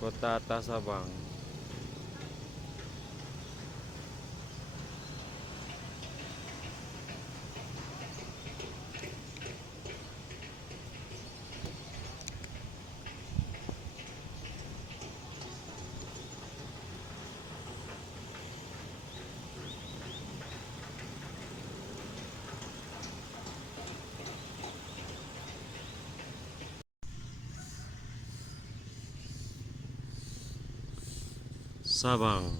Kota Tasabang. Sabang.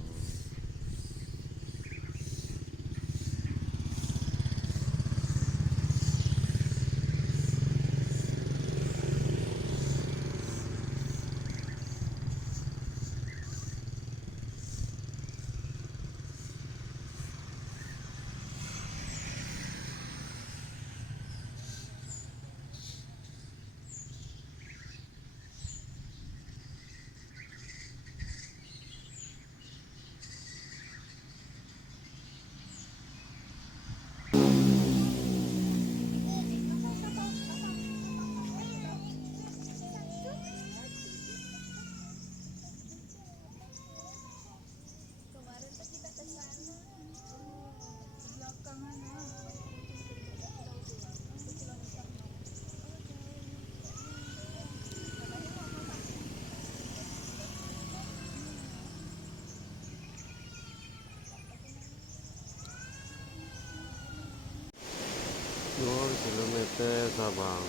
Nol kilometer Sabang.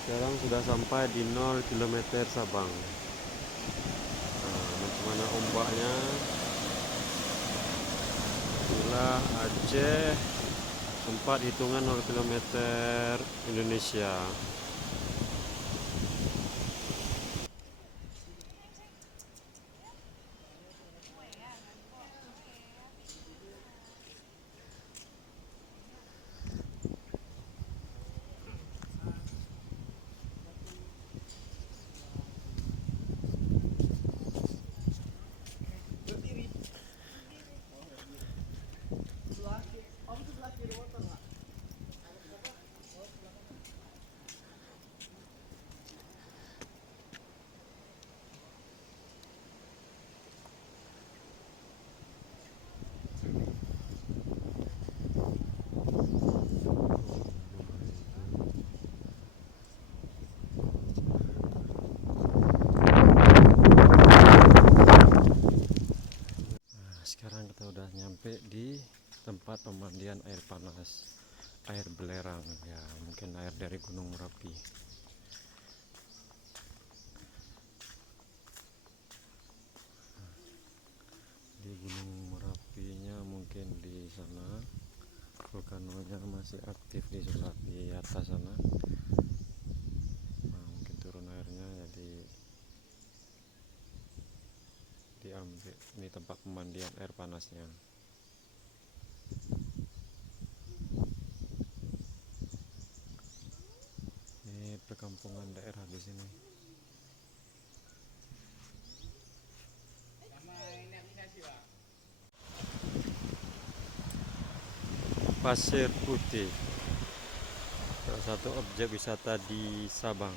Sekarang sudah sampai di 0 kilometer Sabang. Nah, bagaimana ombaknya? Inilah Aceh, tempat hitungan 0 kilometer Indonesia. Sekarang kita udah nyampe di tempat pemandian air panas, air belerang ya, mungkin air dari Gunung Merapi. Di Gunung Merapinya mungkin di sana vulkanonya masih aktif di atas sana. Nah, mungkin turun airnya jadi diambil. Ini tempat pemandian air panasnya. Ini perkampungan daerah di sini. Pasir Putih, salah satu objek wisata di Sabang.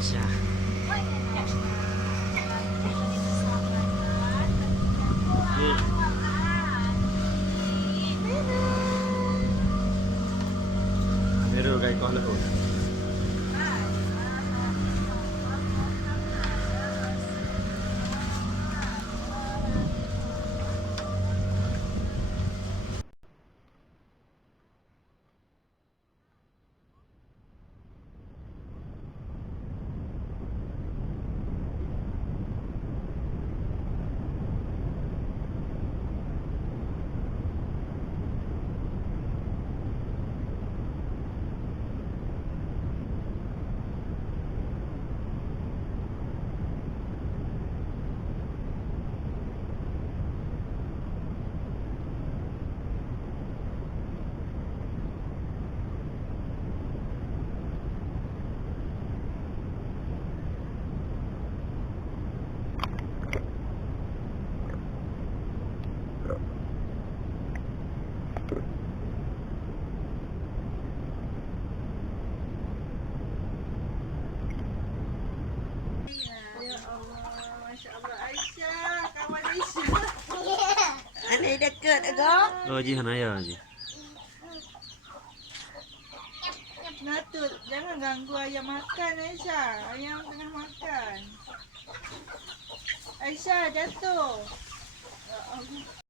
Aisyah. Ni. Meru kay ko na. Ya Allah, Masya Allah. Aisyah, kawan Aisyah. Anak dekat agak. Oh, Haji Hanaya Haji. Natut, jangan ganggu ayam makan Aisyah. Ayam tengah makan. Aisyah, jatuh. Ya Allah.